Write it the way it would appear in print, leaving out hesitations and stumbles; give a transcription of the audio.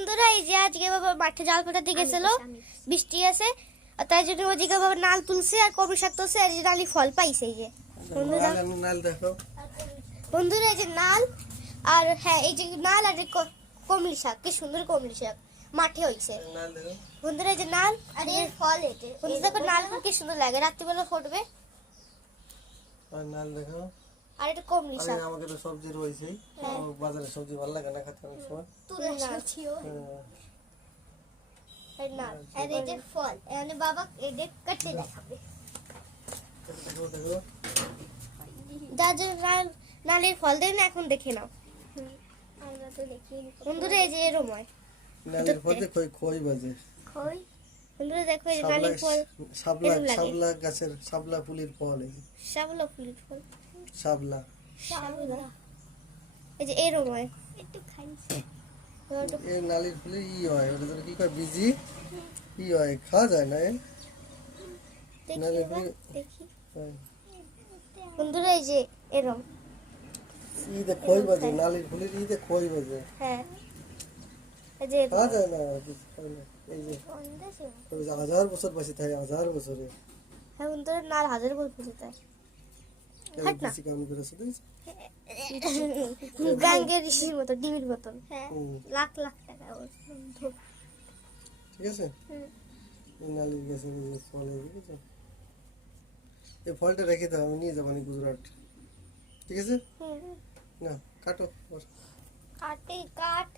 বন্ধুরা এই যে আজকে বাবা মাঠে জাল পাতাতে গেছিল, বৃষ্টি আছে আর তাই জন্য ওদিকে বাবা নাল তুলছে আর কবি শাক তুলছে আর এই নালি ফল পাইছে। এই যে বন্ধুরা নাল দেখো বন্ধুরা এই যে নাল আর হ্যাঁ এই যে নাল আর কমলি শাক, কি সুন্দর কমলি শাক মাঠে হইছে। নাল দেখো বন্ধুরা এই যে নাল আর এর ফল, এটা বন্ধুরা দেখো নাল কি সুন্দর লাগে, রাত্রিবেলা ফুটবে। আর নাল দেখো আর এটা কমলি শাক। আরে আমাকে তো সবজি রয়েছে, বাজারে সবজি ভালো লাগে না খেতে অনেক সময়। তুলে শাকছিও আর নাল আর এই যে ফল, মানে বাবা এদের কেটে দেখাবে। দেখো দেখো দাদু নালের ফল দেন না, এখন দেখে নাও। আমরা তো দেখি বন্ধুরা এই যে এরম হয় নালের পথে খই বাজে। খই। বন্ধুরা দেখো এই যে নালের ফল, শাপলা গাছের শাপলা ফুলের ফল, এই যে শাপলা ফুলের ফল, শাপলা। এই যে এরম হয়। একটু খাই। এই নালির ফুলের হয়, ওটা যেন কি কয় বিজি হয়, খাওয়া যায় না নালির ফুল। দেখি বন্ধুরা এই যে এরম ঈদে খই বাজে, নালির ফুলের ঈদে খই বাজে। হ্যাঁ এই যে খাওয়া যায় না কিছু খায় না। এই যে ওই যে 1000 বছর বাঁচে থাকে, 1000 বছরে। হ্যাঁ বন্ধুরা নাল হাজার বছর বেঁচে যায়। হাট না বেশি কাম করে শুধু গাঙ্গের ঋষির মতো ডিমির মতন। হ্যাঁ লাখ লাখ টাকা ওর বন্ধু। ঠিক আছে। এই নালির গাছের ফল, বুঝেছো? এই ফলটা রেখে দাও, আমি নিয়ে যাবো গুজরাট। ঠিক আছে না, কাটো কাটে কাট